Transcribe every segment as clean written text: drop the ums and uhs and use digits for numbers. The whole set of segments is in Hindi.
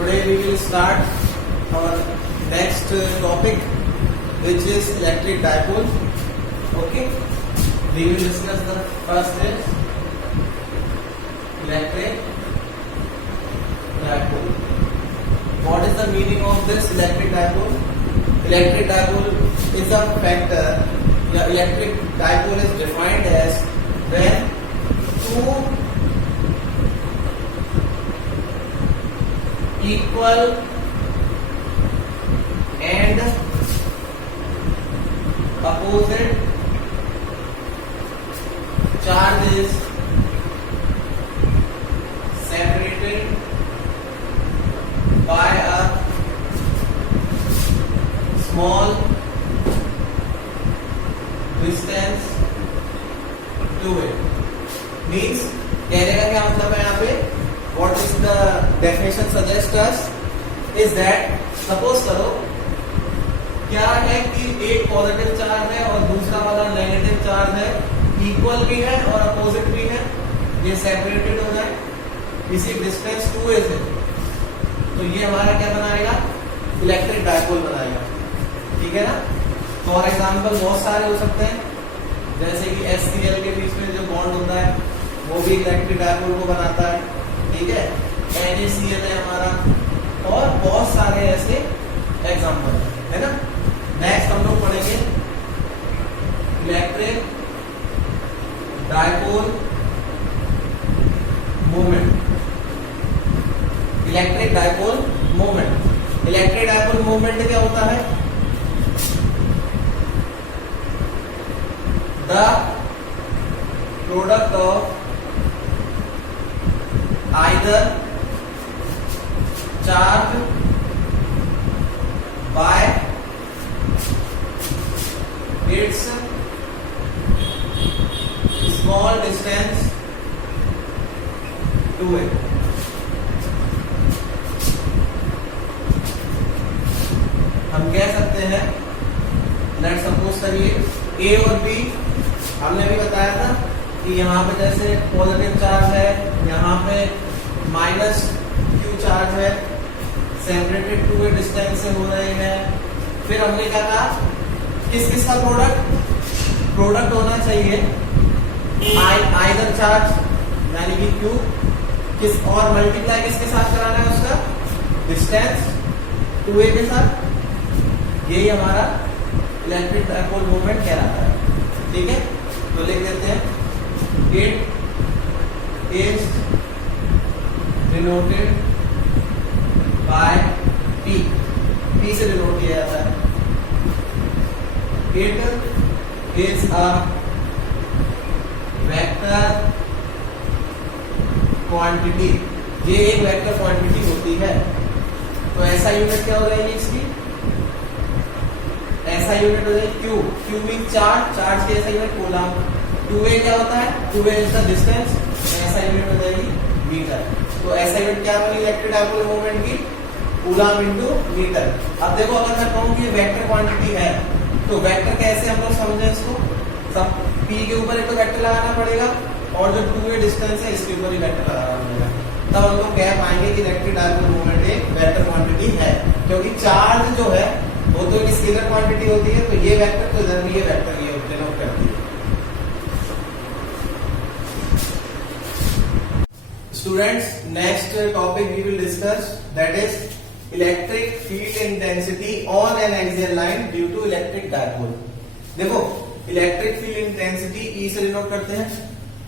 Today we will start our next topic, which is electric dipole. Okay, we will discuss the first is electric dipole. What is the meaning of this electric dipole? Electric dipole is a factor. The electric dipole is defined as when two equal and opposite charges separated by a small distance to it. Means कहने का क्या मतलब है यहाँ पे? What is the definition suggest us is that suppose करो क्या है कि एक पॉजिटिव चार्ज है और दूसरा वाला नेगेटिव चार्ज है, इक्वल भी है और अपोजिट भी है, ये सेपरेटेड हो जाए इसी डिस्टेंस 2a से, तो ये हमारा क्या बनाएगा? इलेक्ट्रिक डायपोल बनाएगा. ठीक है ना? फॉर एग्जांपल बहुत सारे हो सकते हैं, जैसे कि HCl के बीच में जो बॉन्ड होता है वो भी इलेक्ट्रिक डायपोल को बनाता है. ठीक है, NaCl है हमारा, और बहुत सारे ऐसे एग्जांपल है ना. नेक्स्ट हम लोग पढ़ेंगे electric dipole moment. Electric dipole moment. Electric dipole moment क्या होता है? The product of either charge by its small distance to it. हम कह सकते हैं, लेट्स सपोज करिए A और B, हमने भी बताया था कि यहाँ पे जैसे पॉजिटिव चार्ज है, यहाँ पे माइनस Q चार्ज है, सेपरेटेड टू ए डिस्टेंस से हो रहे हैं. फिर हमने क्या कहा? किस किस का प्रोडक्ट होना चाहिए? आइदर चार्ज यानी कि Q किस और मल्टीप्लाई किसके साथ कराना है? उसका डिस्टेंस 2a के साथ. यही हमारा इलेक्ट्रिक डायपोल मोमेंट कहलाता है. ठीक है, तो लिख देते हैं it is denoted by P. P से डिनोट किया जाता है. It is a vector quantity. ये एक वेक्टर क्वांटिटी होती है. तो ऐसा यूनिट क्या हो जाएगी इसकी? ऐसा यूनिट हो जाएगी Q. Q mean charge, charge की ऐसा यूनिट कूलम. 2a क्या होता है? 2a is the distance. ऐसा यूनिट हो जाएगी मीटर. तो ऐसा यूनिट क्या बनी इलेक्ट्रिक डायपोल मोमेंट की? Coulomb into metre. अब देखो, अगर मैं कहूं कि ये वेक्टर क्वांटिटी है, तो वेक्टर कैसे हम लोग समझे इसको? सब P के ऊपर एक तो वेक्टर लगाना पड़ेगा, और जो 2a डिस्टेंस है इसके ऊपर ही वेक्टर लगाना पड़ेगा. तब हम लोग कह पाएंगे कि इलेक्ट्रिक डायपोल मोमेंट एक वेक्टर क्वांटिटी है, क्योंकि चार्ज जो है वो तो एक स्केलर क्वांटिटी होती है. तो ये वेक्टर, तो इधर भी ये वेक्टर ये डिनोट करती है. Students, next topic we will discuss, that is electric field intensity on an axial line due to electric dipole. देखो, इलेक्ट्रिक फील्ड इंटेंसिटी E से डिनोट करते हैं.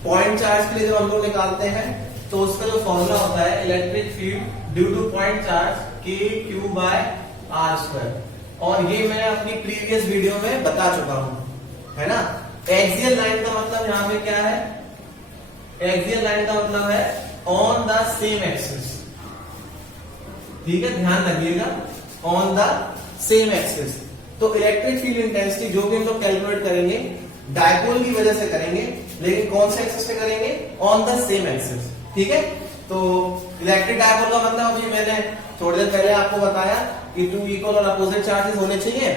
पॉइंट चार्ज के लिए जब हम लोग निकालते हैं तो उसका जो फॉर्मूला होता है electric field due two point charge KQ/R². और ये मैं अपनी प्रीवियस वीडियो में बता चुका हूं, है ना. एक्सियल लाइन का मतलब यहां पे क्या है? एक्सियल लाइन का मतलब है ऑन द सेम एक्सिस. ठीक है, ध्यान रखिएगा, ऑन द सेम एक्सिस. तो इलेक्ट्रिक फील्ड इंटेंसिटी जो भी हम लोग कैलकुलेट करेंगे डायपोल की वजह से करेंगे, लेकिन कौन से एक्सिस पे करेंगे? On the same axis. ठीक है, तो इलेक्ट्रिक डायपोल का मतलब अभी मैंने थोड़ी देर पहले आपको बताया कि 2 इक्वल और अपोजिट चार्जेस होने चाहिए,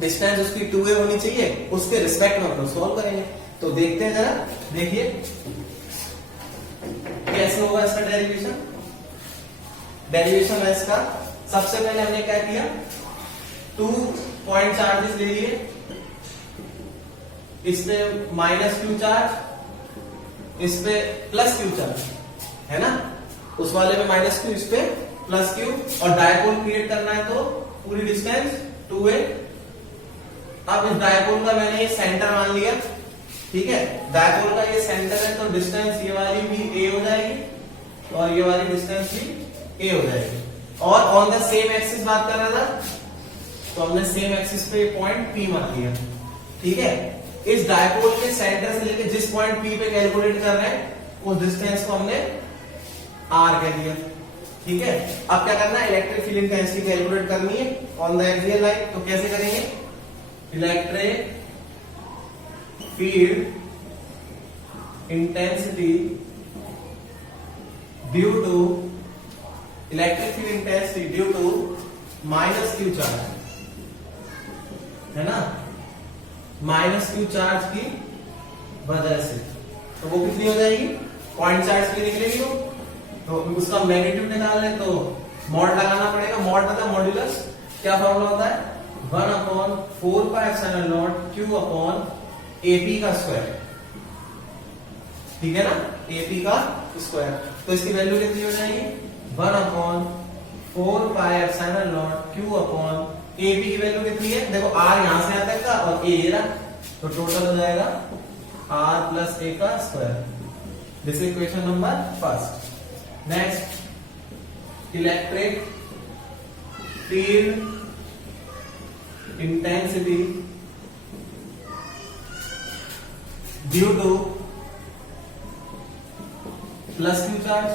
डिस्टेंस उसकी 2a होनी चाहिए, उसके रिस्पेक्ट में हम लोग सॉल्व करेंगे. तो देखते हैं जरा, देखिए कैसे होगा इसका डेरिवेशन. डेरिवेशन है इसका। सबसे पहले हमने क्या किया, 2 पॉइंट चार्जेस ले लिए, इस पे माइनस क्यू चार्ज, इस पे प्लस क्यू चार्ज है ना, उस वाले में माइनस क्यू, इस पे प्लस क्यू, और डायपोल क्रिएट करना है तो पूरी डिस्टेंस 2a। अब इस डायपोल का मैंने ये सेंटर मान लिया, ठीक है, डायपोल का ये सेंटर है तो डिस्टेंस ये वाली भी a हो जाएगी और ये वाली डिस्टेंस भी a हो जाएगी। और ऑन द सेम एक्सिस बात कर रहा था तो हमने सेम एक्सिस पे पॉइंट P मान लिया, ठीक है। इस डायपोल के सेंटर से लेकर जिस पॉइंट P पे कैलकुलेट कर रहे हैं उस डिस्टेंस को हमने R कह दिया, ठीक है। अब क्या करना है, इलेक्ट्रिक फील्ड इंटेंसिटी कैलकुलेट करनी है ऑन द एक्सियल लाइन। तो कैसे करेंगे, electric field intensity due to electric field intensity due to minus Q charge, है ना, माइनस क्यू चार्ज की वजह से। तो वो कितनी हो जाएगी, पॉइंट चार्ज की निकलेगी वो, तो उसका मैग्नीट्यूड निकालना है तो मॉड लगाना पड़ेगा। मॉड मतलब मॉड्यूलस, क्या फॉर्मूला होता है, 1/4πε0 q अपॉन AP का स्क्वायर, ठीक है ना, AP का स्क्वायर। तो इसकी वैल्यू कितनी हो जाएगी, 1/4πε0 q अपॉन AP की वैल्यू कितनी है, देखो R यहां से आता है और A ये रहा, तो टोटल हो जाएगा R प्लस A का square. This is equation number first. Next, electric field intensity due two plus Q charge.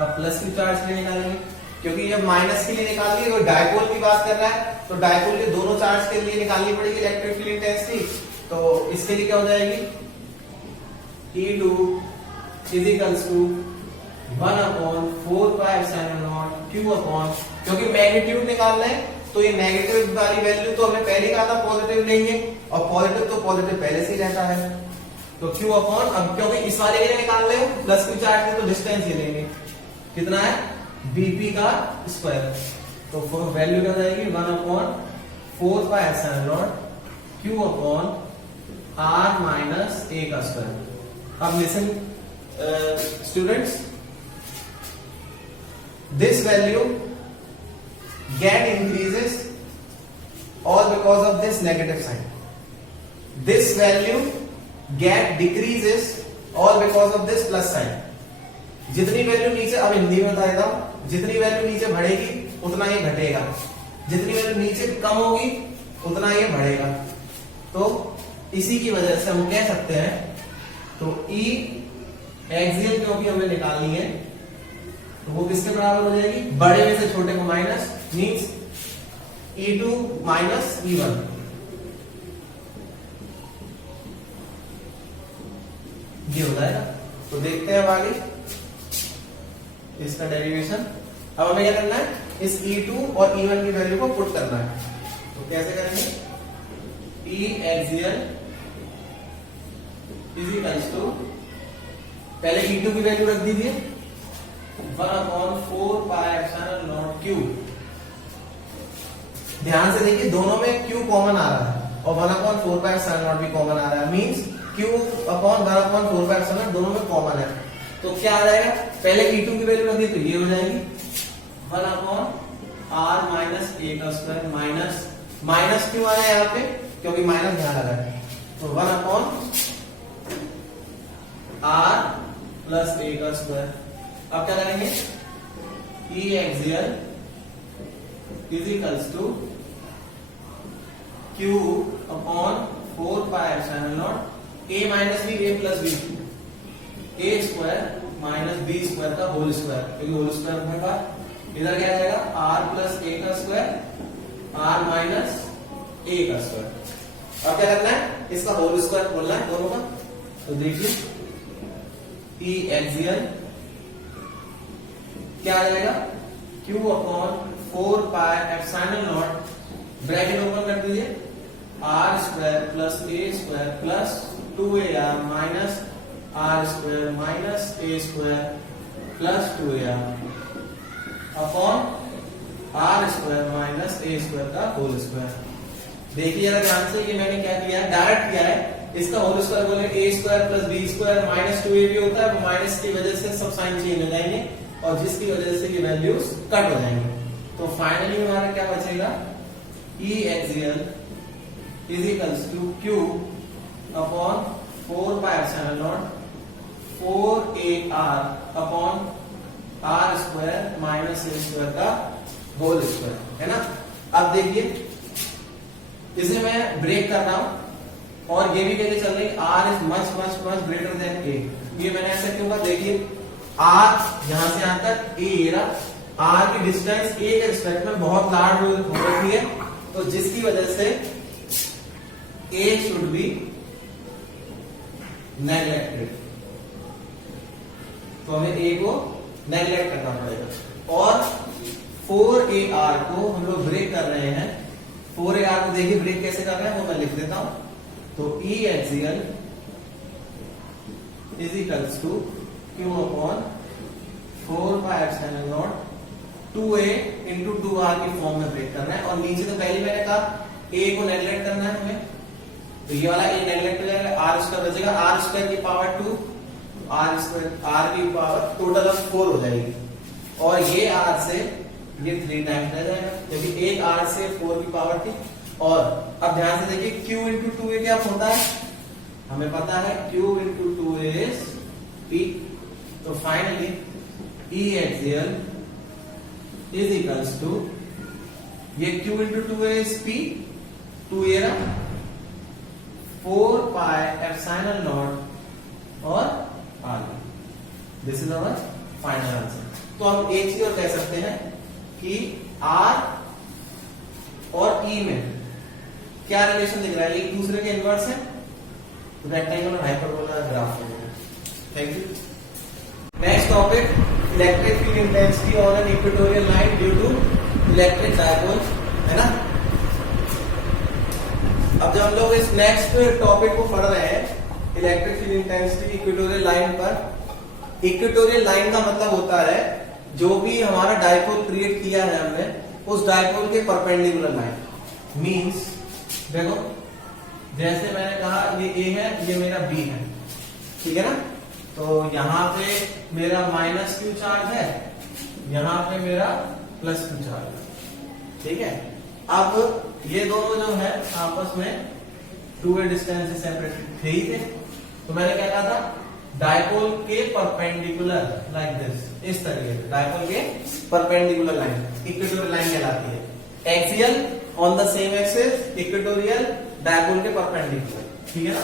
अब प्लस क्यू चार्ज के लिए निकालेंगे, क्योंकि ये माइनस के लिए निकाल रही है, डायपोल की बात कर रहा है तो डायपोल के दोनों चार्ज के लिए निकालनी पड़ेगी इलेक्ट्रिक फील्ड इंटेंसिटी। तो इसके लिए क्या हो जाएगी, E2 equals to 1/4πε0 q upon, क्योंकि मैग्नीट्यूड निकालना है तो ये नेगेटिव वाली वैल्यू तो हमने पहले कहा था पॉजिटिव लेंगे, और पॉजिटिव तो पॉजिटिव पहले से ही रहता है, तो q अपॉन, अब क्योंकि इस वाले के लिए निकाल रहे हो प्लस क्यू चार्ज है तो डिस्टेंस ही लेंगे, कितना है, bp का स्क्वायर। तो वैल्यू क्या हो जाएगी, 1/4πε0 q upon r minus a का स्क्वायर। अब listen students, this value get increases all because of this negative sign. This value get decreases all because of this plus sign. जितनी वैल्यू नीचे, अब हिंदी में बता देता हूं, जितनी वैल्यू नीचे बढ़ेगी उतना ये घटेगा, जितनी वैल्यू नीचे कम होगी उतना ये बढ़ेगा। तो इसी की वजह से हम कह सकते हैं, तो E एक्सियल क्योंकि हमें निकालनी है तो वो किसके बराबर हो जाएगी, बड़े में से छोटे को minus, means E2 minus E1। ये हो जाएगा। तो देखते हैं अब आगे इसका डेरिवेशन। अब हमें क्या करना है, इस E2 और E1 की वैल्यू को पुट करना है। तो कैसे करेंगे, E axial is equals to, पहले E2 की वैल्यू रख दीजिए 1/4πε0 q। ध्यान से देखिए दोनों में q कॉमन आ रहा है और 1/4πε0 भी कॉमन आ रहा है, मींस q अपॉन 1/4πε0 दोनों में कॉमन है। तो क्या आ जाएगा, पहले E2 की वैल्यू रख दी तो ये हो जाएगी 1/r माइनस a का स्क्वायर, माइनस माइनस क्यों आया यहाँ पे, क्योंकि माइनस ध्यान लगा है, तो 1/r प्लस a का स्क्वायर। अब क्या करेंगे, E axial is equals to q upon 4πε0 a minus b, a plus b, a square minus b square का होल स्क्वायर, क्योंकि होल स्क्वायर में का इधर क्या आएगा, r प्लस a का स्क्वायर, r माइनस a का स्क्वायर। अब क्या करना है, इसका होल स्क्वायर खोलना है दोनों का। तो देखिए E एक्सियल क्या आ जाएगा, q अपॉन 4πε0 ब्रैकेट ओपन कर दीजिए, r square plus a square plus 2ar minus r square minus a square plus 2ar upon are square minus A square का होल स्क्वायर। देखिए जरा ध्यान से, ये मैंने क्या किया है, डायरेक्ट किया है। इसका होल स्क्वायर बोले a square plus b square minus 2ab होता है, माइनस की वजह से सब साइन चेंज हो जाएंगे और जिसकी वजह से ये वैल्यूज कट हो जाएंगे। तो फाइनली हमारा क्या बचेगा, E axial is equals to Q upon 4 pi epsilon nought 4ar upon are square minus A square का होल स्क्वायर, है ना। अब देखिए इसे मैं ब्रेक कर रहा हूं और ये भी कहते चल रही r is much much much greater than a. ये मैंने ऐसा क्यों कहा, देखिए आर यहां से यहां तक ए रहा, आर की डिस्टेंस ए के रिस्पेक्ट में बहुत लार्ज हो रखी है, तो जिसकी वजह से ए शुड बी नेग्लेक्टेड, तो हमें ए को नेग्लेक्ट करना पड़ेगा। और 4ar को हम लोग ब्रेक कर रहे हैं, 4ar को देखिए ब्रेक कैसे कर रहे हैं वो मैं लिख देता हूं। तो E axial is equals to Q upon 4 pi epsilon naught 2a into 2r की फॉर्म में ब्रेक करना है। और नीचे तो पहले मैंने कहा a को नेग्लेक्ट करना है हमें, तो ये वाला a नेग्लेक्ट हो जाएगा, r स्क्वायर बचेगा, r स्क्वायर की पावर 2 r स्क्वायर r की पावर टोटल ऑफ 4 हो जाएगी। और ये r से ये 3 टाइम्स रह जाएगा, क्योंकि एक r से 4 की पावर थी। और अब ध्यान से देखिए q इंटू 2a क्या होता है, हमें पता है q into 2a is p। तो finally E axial is equals to ये q into 2a is p, 2a रहा 4 पाई एप्सिलॉन नॉट और r। This is our final answer. तो हम एक चीज और कह सकते हैं कि R और E में क्या रिलेशन दिख रहा है, एक दूसरे के इनवर्स है, तो रेक्टेंगल और हाइपरबोला ग्राफ है। Thank you. Next topic, electric field intensity on an equatorial line due to electric dipole, है ना। अब जब हम लोग इस नेक्स्ट टॉपिक को पढ़ रहे हैं, electric field intensity equatorial line पर। इक्वेटोरियल लाइन का मतलब होता है जो भी हमारा डायपोल क्रिएट किया है हमने, उस डायपोल के परपेंडिकुलर लाइन। मींस देखो जैसे मैंने कहा ये A है, ये मेरा B है, ठीक है ना। तो यहां पे मेरा माइनस Q चार्ज है, यहां पे मेरा प्लस Q चार्ज है, ठीक है। अब ये दोनों जो है आपस में 2a डिस्टेंस से सेपरेटेड थे ही थे, तो मैंने क्या कहा था, डायपोल के परपेंडिकुलर लाइक दिस, इस तरीके से डायपोल के परपेंडिकुलर लाइन इक्वेटोरियल लाइन कहलाती है। Axial on the same axis, equatorial dipole के परपेंडिकुलर, ठीक है ना।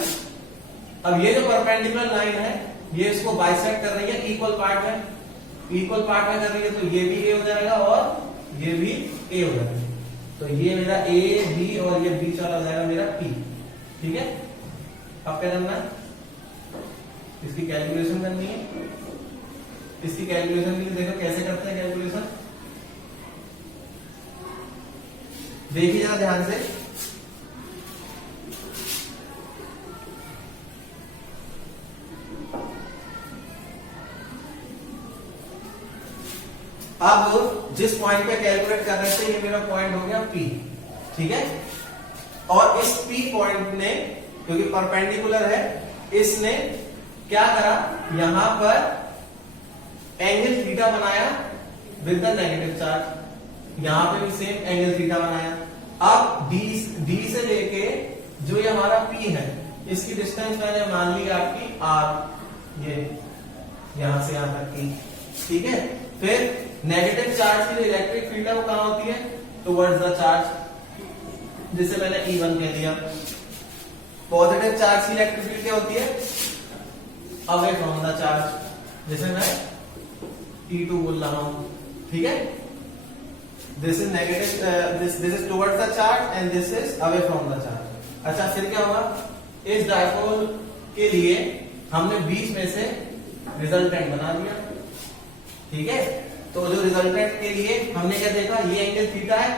अब ये जो परपेंडिकुलर लाइन है ये इसको बाइसेक्ट कर रही है इक्वल पार्ट में, इक्वल पार्ट में कर रही है, तो ये भी A हो जाएगा और ये भी A हो जाएगा। तो ये मेरा A B और ये B चला जाएगा मेरा P, ठीक है। अब क्या करना है, इसकी कैलकुलेशन करनी है। इसकी कैलकुलेशन के लिए देखो कैसे करते हैं कैलकुलेशन, देखिए जरा ध्यान से। अब जिस पॉइंट पे कैलकुलेट कर रहे थे ये मेरा पॉइंट हो गया P, ठीक है। और इस P पॉइंट ने क्योंकि परपेंडिकुलर है, इसने क्या करा, यहां पर एंगल थीटा बनाया विद द नेगेटिव चार्ज, यहां पे भी सेम एंगल थीटा बनाया। अब D से लेके जो ये हमारा P है, इसकी डिस्टेंस मैंने मान ली आपकी R, ये यहां से यहां तक की, ठीक है। फिर नेगेटिव चार्ज की जो इलेक्ट्रिक फील्ड है वो कहां होती है, टुवर्ड्स द चार्ज, जिसे मैंने E1 कह दिया। पॉजिटिव चार्ज की इलेक्ट्रिक फील्ड क्या होती है, अवे फ्रॉम द चार्ज, जिसे मैं E2 बोल रहा हूं, ठीक है। This is negative, this is towards the charge and this is away from the charge. अच्छा फिर क्या होगा, इस डायपोल के लिए हमने बीच में से रिजल्टेंट बना दिया, ठीक है। तो जो रिजल्टेंट के लिए हमने क्या देखा, ये एंगल थीटा है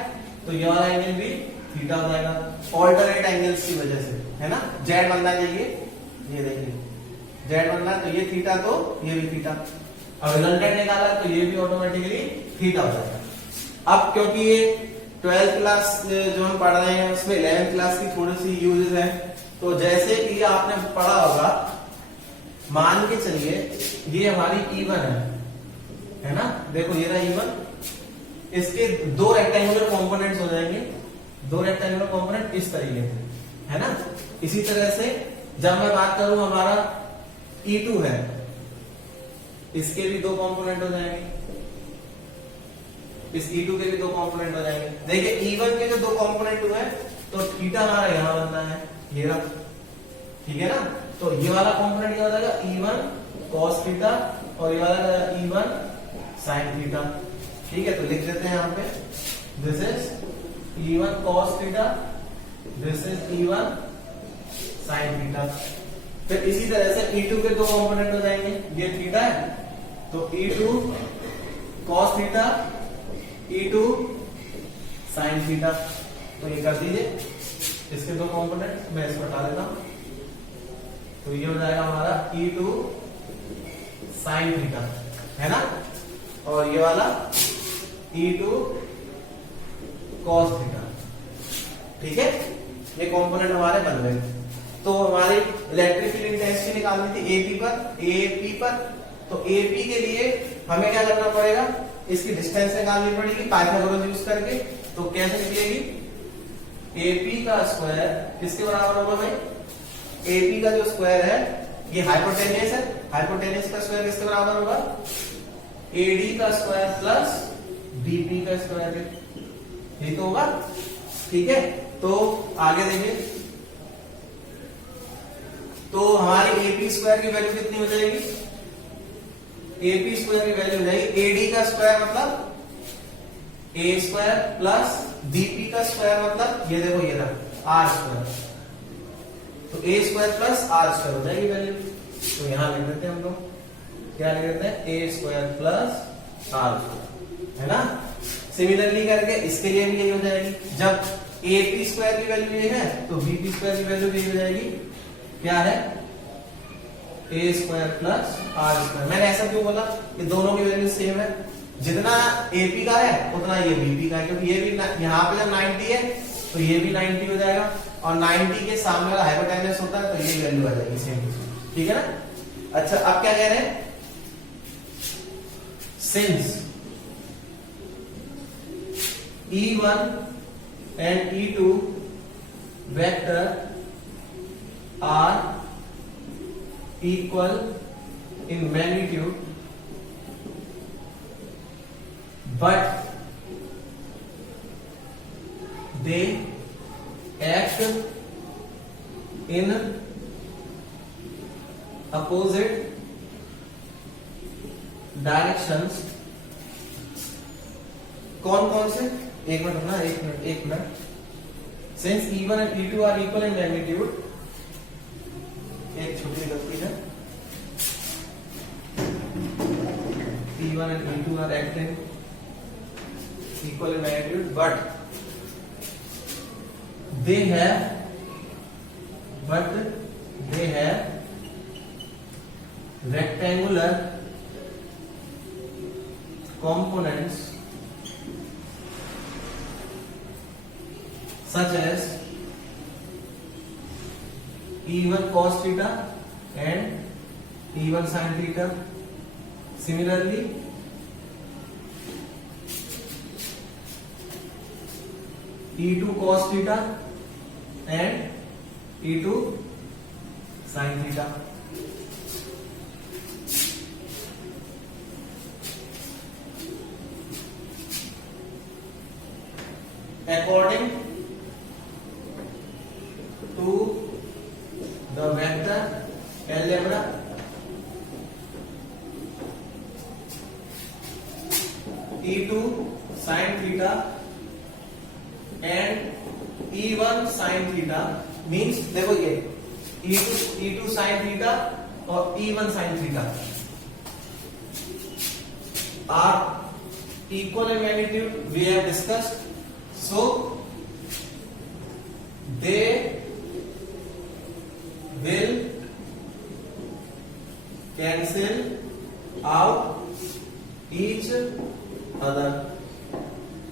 तो ये वाला एंगल भी थीटा हो जाएगा, ऑल्टरनेट एंगल्स की वजह से, है ना। जेड बनना चाहिए, ये देखिए जेड बनना है, तो ये थीटा तो ये भी थीटा। अब रिजल्टेंट निकाला तो ये भी ऑटोमेटिकली थीटा हो जाएगा। अब क्योंकि ये 12th क्लास जो हम पढ़ रहे हैं उसमें 11th क्लास की थोड़ी सी यूजेस है, तो जैसे कि आपने पढ़ा होगा, मान के चलिए ये हमारी E1 है ना, देखो ये रहा E1, इसके दो रेक्टेंगुलर कंपोनेंट्स हो जाएंगे, दो रेक्टेंगुलर कंपोनेंट इस तरीके से, है ना। इसी तरह से जब मैं बात करूं हमारा E2 है, इसके भी दो कंपोनेंट हो जाएंगे, इस E2 के भी दो कंपोनेंट हो जाएंगे। देखिए E1 के जो दो कंपोनेंट हुए तो थीटा हमारा यहां बनता है, ये रहा, ठीक है ना। तो ये वाला कंपोनेंट क्या हो जाएगा, E1 cos थीटा, और ये वाला E1 sin थीटा, ठीक है। तो लिख देते हैं यहां पे, this is E1 cos theta, this is E1 sin theta. फिर इसी तरह से E2 के दो कंपोनेंट हो जाएंगे, ये थीटा है तो E2 cos theta, E2 sin theta. तो ये कर दीजिए इसके दो कंपोनेंट, मैं इसको हटा देता हूं, तो ये हो जाएगा हमारा E2 sin थीटा, है ना। और ये वाला E2 cos थीटा, ठीक है। ये कंपोनेंट हमारे बन गए। तो हमारी इलेक्ट्रिक फील्ड इंटेंसिटी निकालनी थी एपी पर, तो एपी के लिए हमें क्या करना पड़ेगा, इसकी डिस्टेंस निकालनी पड़ेगी पाइथागोरस यूज करके। तो कैसे निकलेगी, एपी का स्क्वायर किसके बराबर होगा भाई, एपी का जो स्क्वायर है ये हाइपोटेन्यूस है, हाइपोटेन्यूस का स्क्वायर किसके बराबर होगा, एडी का स्क्वायर प्लस बीपी का स्क्वायर, ये तो होगा, ठीक है। तो आगे देखिए, तो हमारी एपी स्क्वायर की वैल्यू कितनी हो जाएगी, एपी स्क्वायर की वैल्यू हो जाएगी एडी का स्क्वायर मतलब ए स्क्वायर प्लस बीपी का स्क्वायर मतलब ये देखो ये रहा आर स्क्वायर, तो ए स्क्वायर प्लस आर स्क्वायर हो जाएगी वैल्यू। तो यहां लिख देते हैं हम लोग, क्या लिख देते हैं, ए स्क्वायर प्लस आर स्क्वायर, है ना। सिमिलरली करके इसके लिए भी यही हो जाएगी, जब एपी स्क्वायर की वैल्यू ये है तो बीपी स्क्वायर की वैल्यू भी हो जाएगी, क्या है, ए स्क्वायर प्लस आर स्क्वायर। मैंने ऐसा क्यों बोला कि दोनों की वैल्यू सेम है, जितना एपी का है उतना ये बीपी का है, क्योंकि ये भी यहाँ पे जब 90 है तो ये भी 90 हो जाएगा, और 90 के सामने वाला हाइपोटेन्यूस होता है तो ये वैल्यू आ जाएगी सेम, ठीक है ना। अच्छा अब क्या कह रहे हैं, since E1 and E2 vector are equal in magnitude, but they act in opposite directions। कौन कौन से, एक मिनट ना, एक minute. Since E1 and E2 are equal in magnitude, एक छोटी गलती है, E1 and E2 are acting equal in magnitude, but they have rectangular components such as E1 cos theta and E1 sin theta. Similarly, E2 cos theta and E2 sin theta. According to the vector L lambda, E2 sin theta and E1 sin theta means, देखो ये E2 sin theta और E1 sin theta are equal in magnitude, we have discussed. So they will cancel out each other.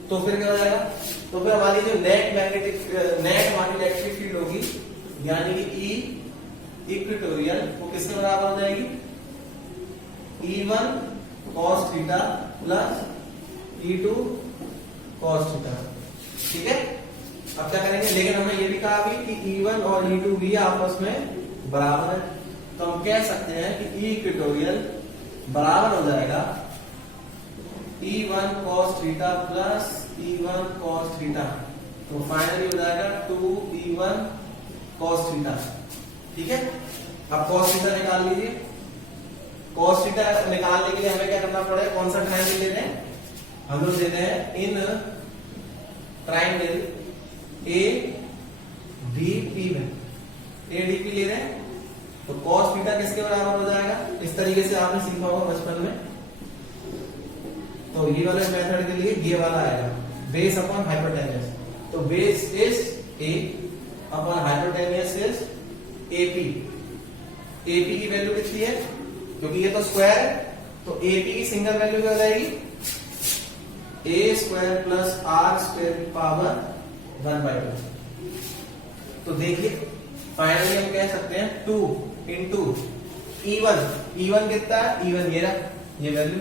तो फिर क्या हो जाएगा, तो फिर हमारी जो नेट हमारी इलेक्ट्रिक फील्ड होगी यानी कि ई इक्वेटोरियल वो किसके बराबर हो जाएगी, E1 cos theta plus E2 cos theta. ठीक है, अब क्या करेंगे, लेकिन हमने ये भी कहा अभी कि E1 और E2 भी आपस में बराबर है, तो हम कह सकते हैं कि E इक्वेटोरियल बराबर हो जाएगा E1 cos theta plus E1 cos theta. तो फाइनली हो जाएगा 2E1 cos थीटा। ठीक है, अब cos थीटा निकाल लीजिए। cos थीटा निकालने के लिए हमें क्या करना पड़ेगा, कौन सा ट्रायंगल ले रहे हैं, हम लोग देते हैं इन ट्रायंगल ADP में, ADP ले रहे हैं, तो cos थीटा किसके बराबर हो जाएगा, इस तरीके से आपने सीखा होगा बचपन में। तो ये वाले मेथड के लिए ये वाला आएगा, बेस अपॉन हाइपोटेन्यूज। तो base is A upon hypotenuse is AP। AP की वैल्यू कितनी है, क्योंकि ये तो स्क्वायर है, तो AP की सिंगल वैल्यू क्या हो जाएगी, A square plus R square की पावर 1/2। तो देखिए फाइनली हम कह सकते हैं 2 इंटू E1 कितना है, E1 ये वैल्यू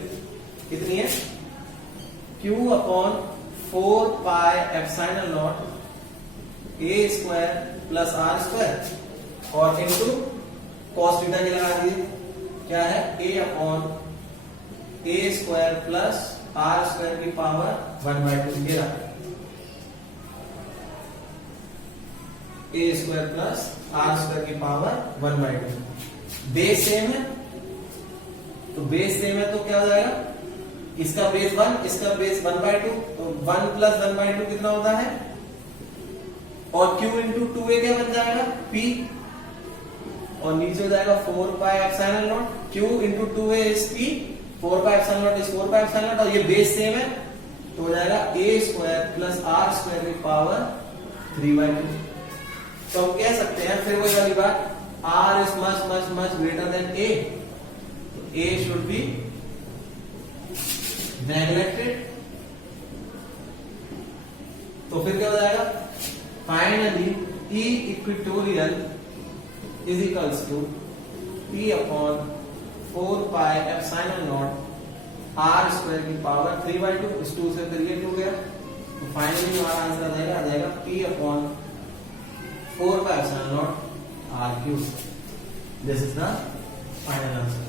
कितनी है, Q upon 4 pi epsilon not A square plus R square, और इंटू cos थीटा की लगा दीजिए, क्या है A upon A square plus R square की पावर 1/2। ये रहा A square plus R square की पावर 1/2। बेस सेम है, तो बेस सेम है तो क्या हो जाएगा, इसका बेस 1 इसका बेस 1/2, तो 1 प्लस 1/2 कितना होता है, और Q इंटू 2A क्या बन जाएगा P, और नीचे हो जाएगा 4 pi epsilon not, Q into 2A is P, 4 pi epsilon not is 4 pi epsilon naught, और ये बेस सेम है तो हो जाएगा A square plus R square की पावर 3/2। तो हम कह सकते हैं फिर वही वाली बात, R is much much much greater than A, तो A शुड बी नेग्लेक्टेड। तो फिर क्या हो जाएगा, finally E equatorial is equals to P upon 4 pi epsilon naught R square की पावर 3/2। इस 2 से फिर ये 2 गया, तो फाइनली हमारा आंसर आ जाएगा P upon 4 pi epsilon naught R cube. This is the final answer.